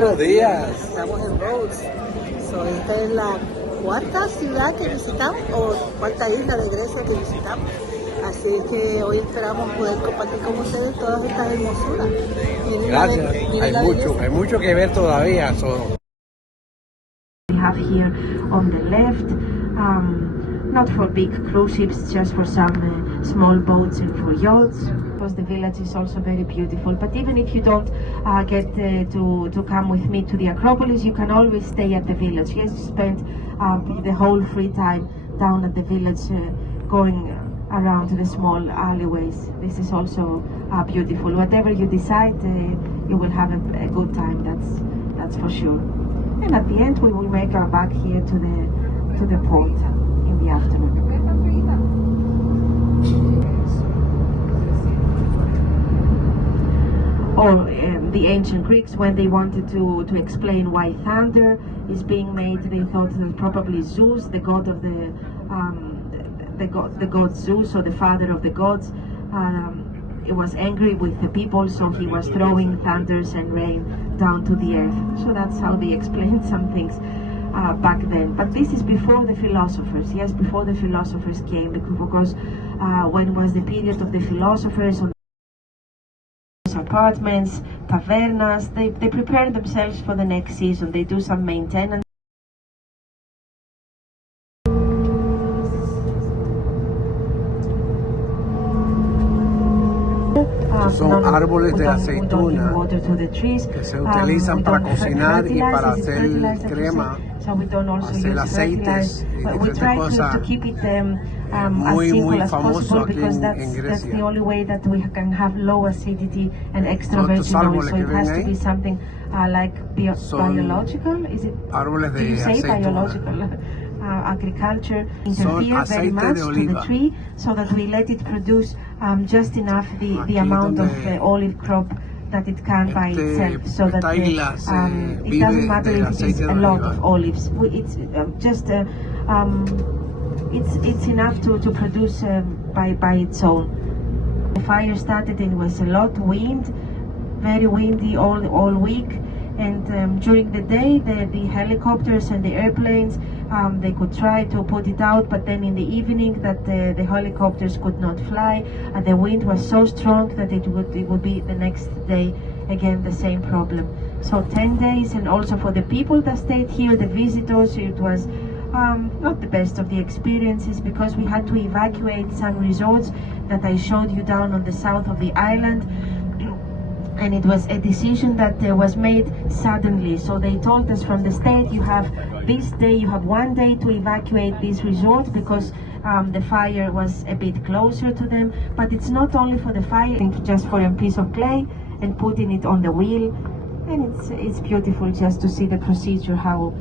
Buenos días. Estamos en Rhodes. Esta es la cuarta ciudad que visitamos, o cuarta isla de Grecia que visitamos. Así que hoy esperamos poder compartir con ustedes todas estas hermosuras. Gracias. Hay mucho que ver todavía. We have here on the left, not for big cruise ships, just for some small boats and for yachts. Because the village is also very beautiful. But even if you don't get to come with me to the Acropolis, you can always stay at the village. Yes, spend the whole free time down at the village, going around the small alleyways. This is also beautiful. Whatever you decide, you will have a good time. That's for sure. And at the end, we will make our back here to the port in the afternoon. Or the ancient Greeks, when they wanted to explain why thunder is being made, they thought that probably Zeus, the god of the god Zeus, or the father of the gods, he was angry with the people, so he was throwing thunders and rain down to the earth. So that's how they explained some things back then. But this is before the philosophers. Yes, before the philosophers came, because when was the period of the philosophers? On apartments, tavernas, they prepare themselves for the next season. They do some maintenance. Son árboles de aceituna que se utilizan para cocinar y para hacer crema, hacer aceites y diferentes cosas. Muy famoso aquí en Grecia. That's the only way that we can have low acidity and extra virgin oil. So it has to be something like biological. Is it? Árboles de do you say aceituna. Biological? Agriculture interfere very much to the tree, so that we let it produce just enough the amount of olive crop that it can by itself, so that it doesn't matter if it is a lot of olives. It's just it's enough to produce by its own. The fire started and it was a lot wind, very windy all week. And during the day, the helicopters and the airplanes, they could try to put it out, but then in the evening that the helicopters could not fly, and the wind was so strong that it would be the next day again the same problem. So 10 days, and also for the people that stayed here, the visitors, it was not the best of the experiences, because we had to evacuate some resorts that I showed you down on the south of the island. And it was a decision that was made suddenly. So they told us from the state, you have this day, you have 1 day to evacuate this resort, because the fire was a bit closer to them. But it's not only for the fire, just for a piece of clay and putting it on the wheel. And it's beautiful just to see the procedure, how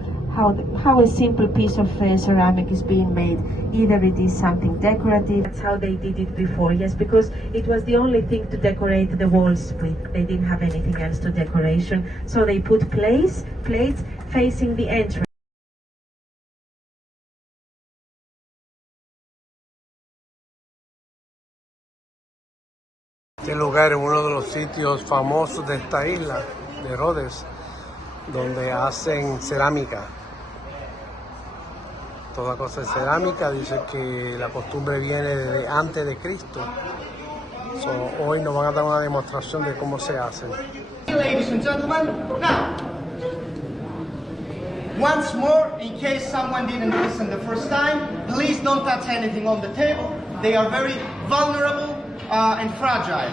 a simple piece of ceramic is being made. Either it is something decorative. That's how they did it before. Yes, because it was the only thing to decorate the walls with. They didn't have anything else to decoration. So they put plates facing the entrance. Este lugar es uno de los sitios famosos de esta isla, de Rhodes, donde hacen cerámica. Toda cosa de cerámica. Dice que la costumbre viene desde antes de Cristo. Hoy nos van a dar una demostración de cómo se hace. Ladies and gentlemen, now, once more, in case someone didn't listen the first time, please don't touch anything on the table. They are very vulnerable and fragile.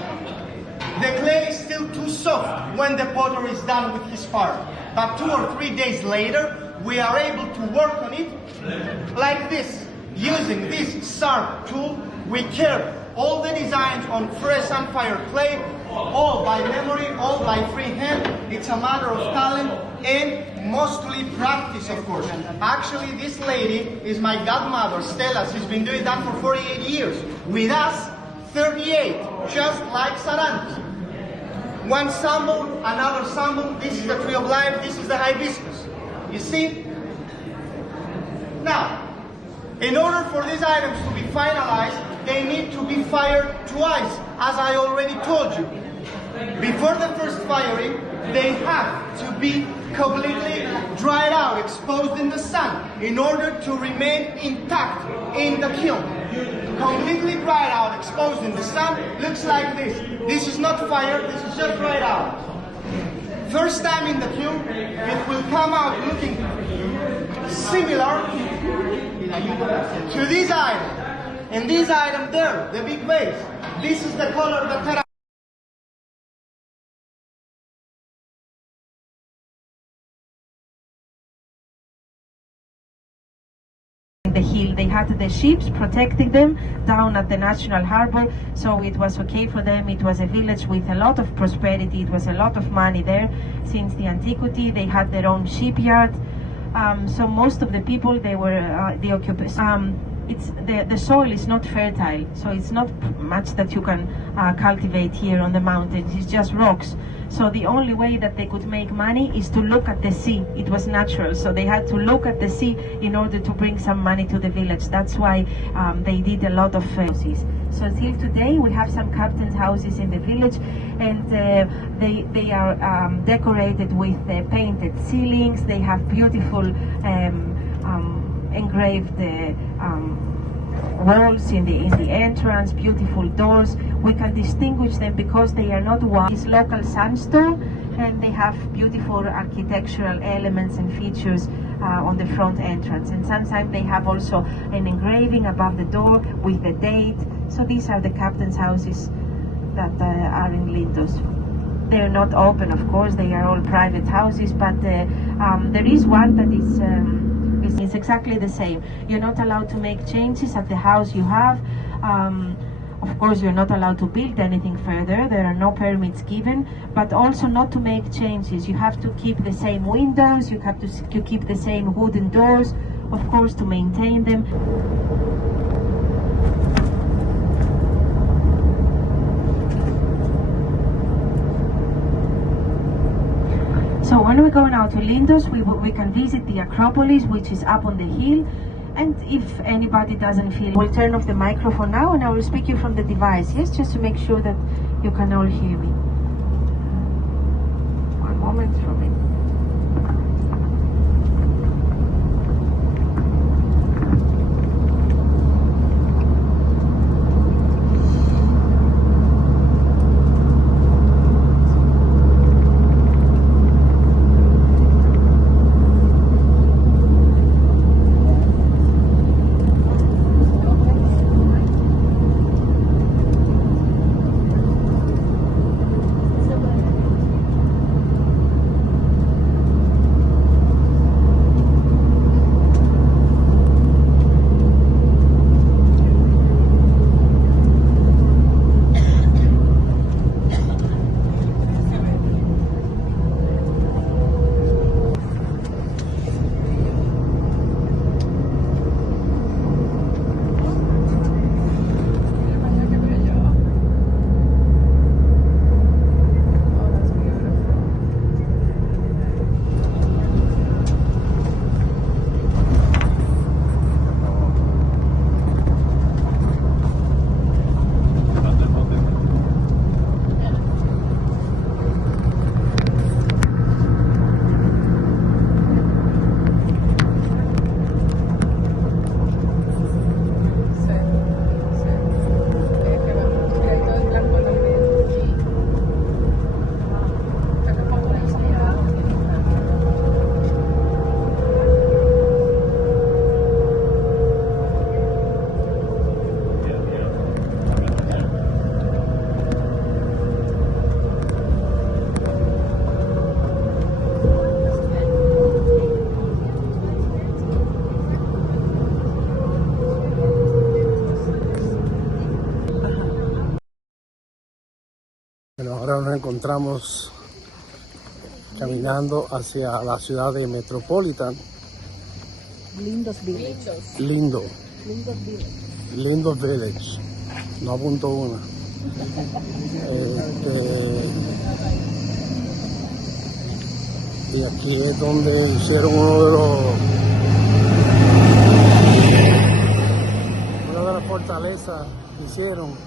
The clay is still too soft when the potter is done with his part. But 2 or 3 days later, we are able to work on it like this. Using this sharp tool, we carve all the designs on fresh sapphire clay, all by memory, all by freehand. It's a matter of talent and mostly practice, of course. Actually, this lady is my godmother, Stella. She's been doing that for 48 years. With us, 38, just like Sarantis. One sample, another sample. This is the tree of life, this is the hibiscus. You see? Now, in order for these items to be finalized, they need to be fired twice, as I already told you. Before the first firing, they have to be completely dried out, exposed in the sun, in order to remain intact in the kiln. Completely dried out, exposed in the sun, looks like this. This is not fire, this is just dried out. First time in the kiln, it will come out looking similar to this item. And this item there, the big vase, this is the color that the hill. They had the ships protecting them down at the national harbor, so it was okay for them. It was a village with a lot of prosperity. It was a lot of money there since the antiquity. They had their own shipyard. So most of the people, they were the occupants. The soil is not fertile, so it's not much that you can cultivate here on the mountains. It's just rocks. So the only way that they could make money is to look at the sea. It was natural, so they had to look at the sea in order to bring some money to the village. That's why they did a lot of houses. So till today we have some captains' houses in the village, and they are decorated with painted ceilings. They have beautiful engraved walls in the entrance, beautiful doors. We can distinguish them because they are not white. It's local sandstone, and they have beautiful architectural elements and features on the front entrance. And sometimes they have also an engraving above the door with the date. So these are the captain's houses that are in Lido. They're not open, of course. They are all private houses, but there is one that is it's exactly the same. You're not allowed to make changes at the house you have. Of course, you're not allowed to build anything further. There are no permits given, but also not to make changes. You have to keep the same windows. You have to keep the same wooden doors, of course, to maintain them. So when we go now to Lindos, we can visit the Acropolis, which is up on the hill. And if anybody doesn't feel, we'll turn off the microphone now, and I will speak you from the device, yes, just to make sure that you can all hear me. One moment for me. Bueno, ahora nos encontramos caminando hacia la ciudad de Metropolitan. Lindos Village. Lindo. Lindos Village. Lindo Village. No apunto una. Y aquí es donde hicieron una de las fortalezas que hicieron.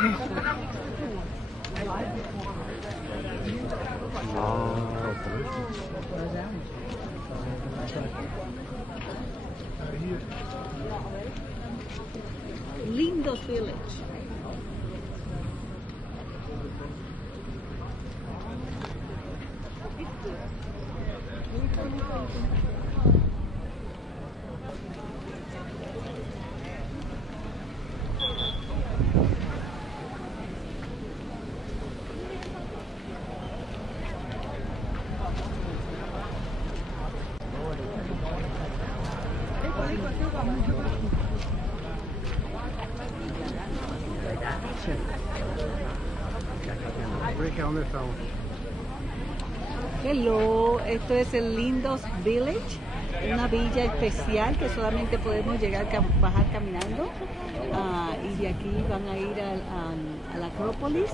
Lido Village. ¿Dónde estamos? Hello, esto es el Lido's Village, una villa especial que solamente podemos llegar bajar caminando, y de aquí van a ir al Acropolis,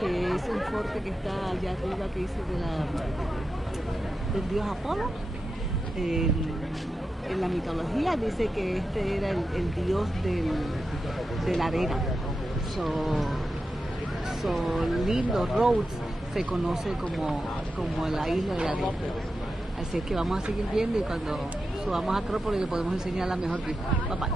que es un fuerte que está allá arriba, que dice del dios Apolo. En la mitología dice que este era el dios de la arena. Lido, Rhodes, se conoce como la isla de la arena. Así es que vamos a seguir viendo, y cuando subamos a Acropolis le podemos enseñar la mejor vista. Bye bye.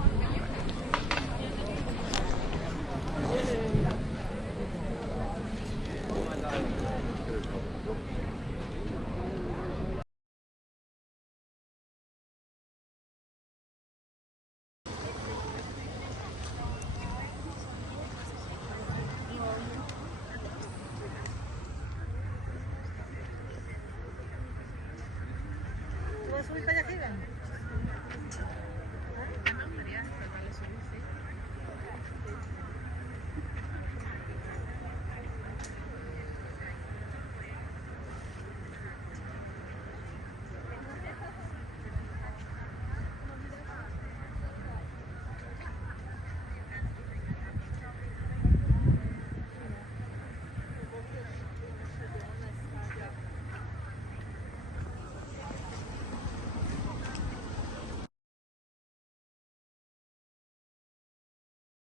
¿Vas a subir para allá arriba?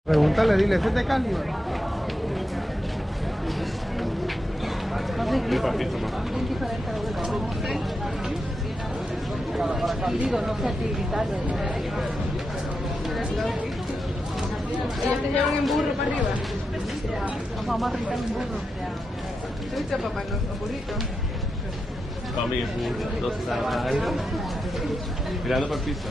Pregúntale, dile, ¿ese es de carne? Digo, no sé a ti gritarle. Ellos te llevan en burro para arriba. Vamos a rentar un burro. ¿Tuviste papá los burritos? Comí dos sábados mirando por el piso.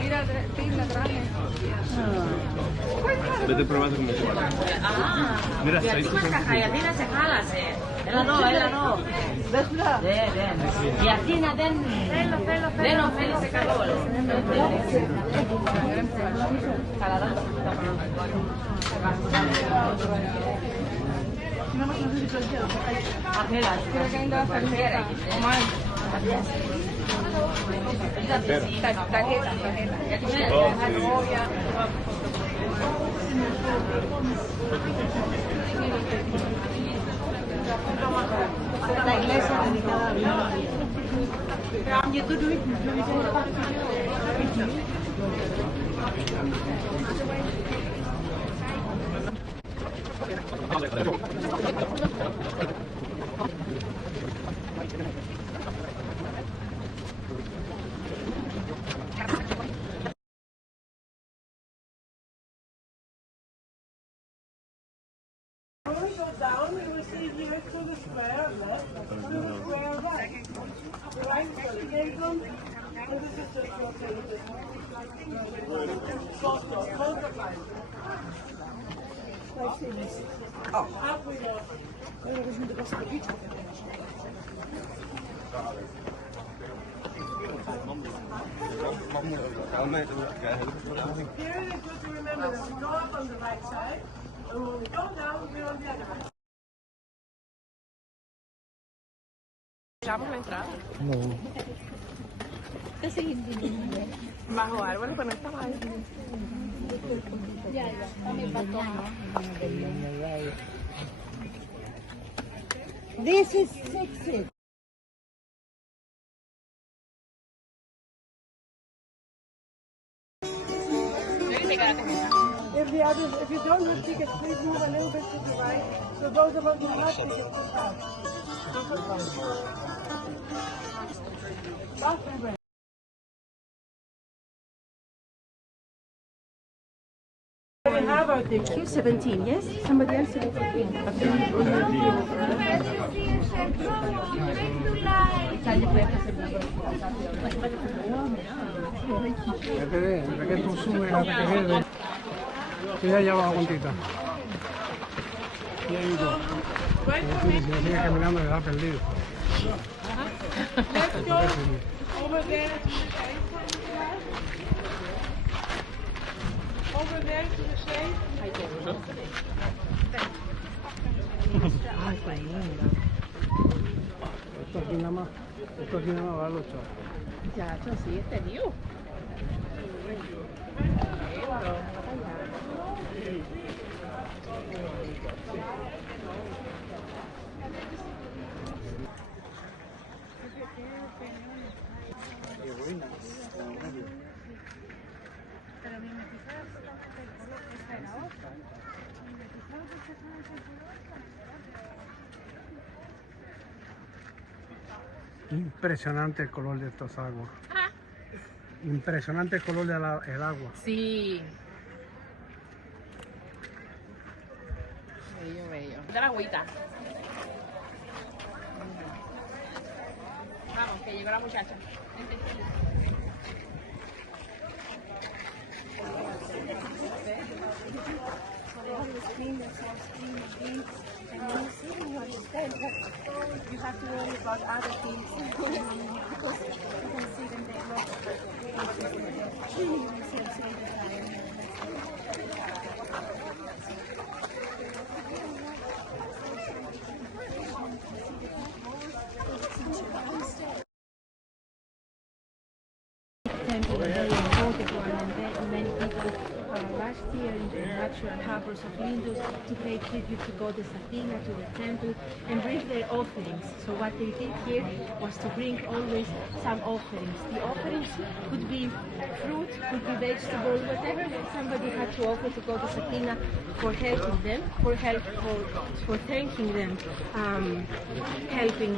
Mira, la traje. Vete probando con mi hermano. Mira, ahí está. Mira, se jala, Ela no. Y aquí na den no feliz se cagó. La iglesia dedicada a Dios. Down, you will see here to the square left, to the square right. The right is the engagement, and this is just your favorite. Multiply. Up we go. Here it is good to remember that we go up on the right side, and when we go down, we're on the other side. ¿Echamos la entrada? No. Bajo árboles, pero no está mal. This is 60. If you don't have tickets, please move a little bit to the right. So those of us who have tickets, just out. We have our ticket. Q17, yes? Somebody else? Perché tu subes la que estoy allá abajo juntita. Y ahí si no sigue caminando le da perdido. Let's go over there. Over there to the shade. Esto aquí nada más va a los chavos. Ya, yo sí, este mío. Impresionante el color de estas aguas. Impresionante el color del agua. Sí. Bello, bello. Da la agüita. Vamos, que llegó la muchacha. You have to worry about other things because you can see them temple, a very important one, and many people last year in the natural harbors of Lido to pay tribute to goddess Athena, to the temple, and bring their offerings. So what they did here was to bring always some offerings. The offerings could be fruit, could be vegetable, whatever somebody had to offer to goddess Athena for helping them, for thanking them, helping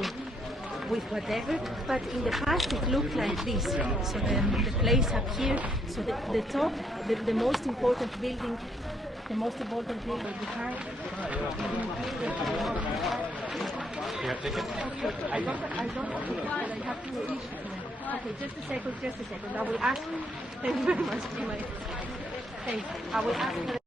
with whatever, but in the past it looked like this. So the place up here, so the top, the most important building, we have. You have tickets? I don't have tickets, but I have to issue them. Okay, just a second. I will ask. Thank you very much. Thank you. I will ask.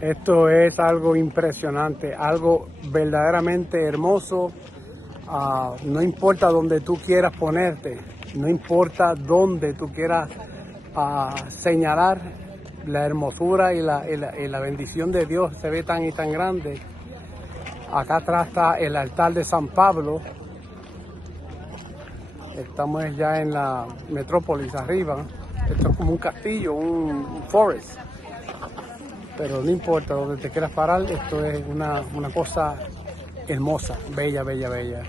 Esto es algo impresionante, algo verdaderamente hermoso. No importa donde tú quieras ponerte, no importa dónde tú quieras señalar, la hermosura y la bendición de Dios se ve tan y tan grande. Acá atrás está el altar de San Pablo. Estamos ya en la Metrópolis arriba. Esto es como un castillo, un forest. Pero no importa donde te quieras parar, esto es una cosa hermosa, bella, bella, bella.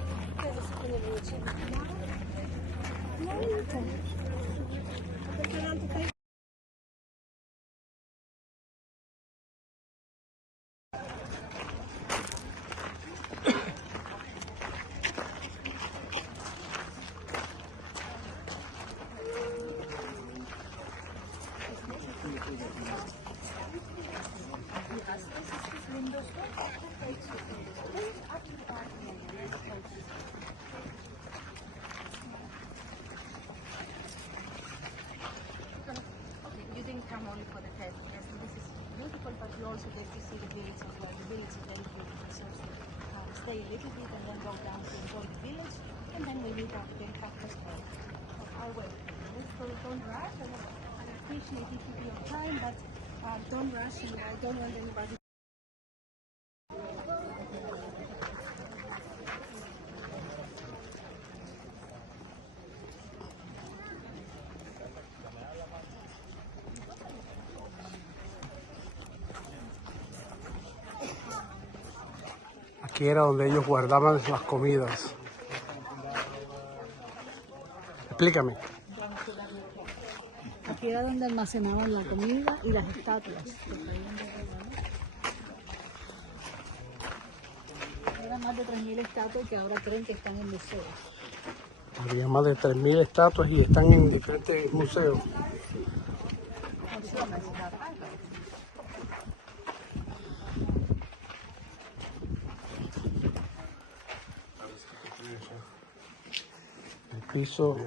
You didn't come only for the fête. Yes, this is beautiful, but you also get to see the village as well. The village is very beautiful. So stay a little bit and then go down to enjoy the village, and then we meet up again after school. I'll wait. Don't rush. I appreciate if you give your time, but don't rush, and I don't want anybody. Aquí era donde ellos guardaban las comidas. Explícame. Aquí era donde almacenaban la comida y las estatuas. Eran más de 3.000 estatuas que ahora creen que están en museos. Había más de 3.000 estatuas y están en diferentes museos. El piso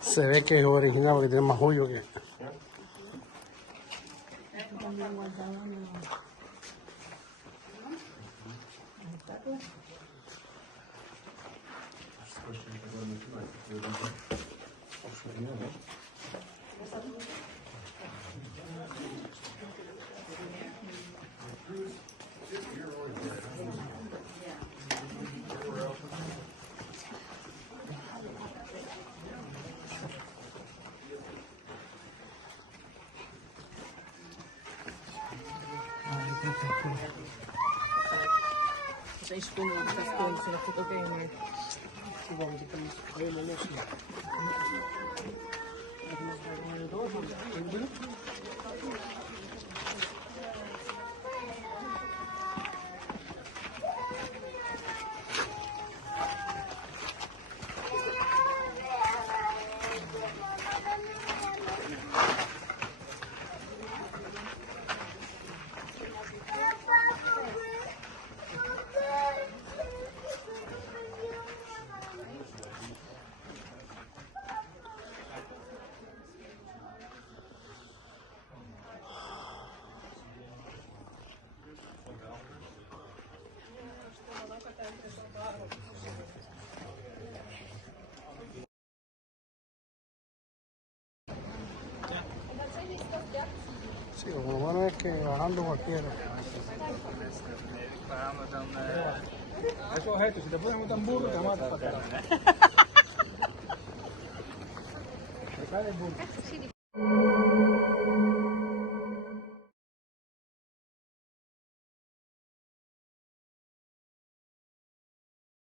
se ve que es original porque tiene más hoyo que... Sí, lo bueno es que bajando cualquiera. Esos gestos, si te pones un tamburo, te matas para atrás. Te cae el burro.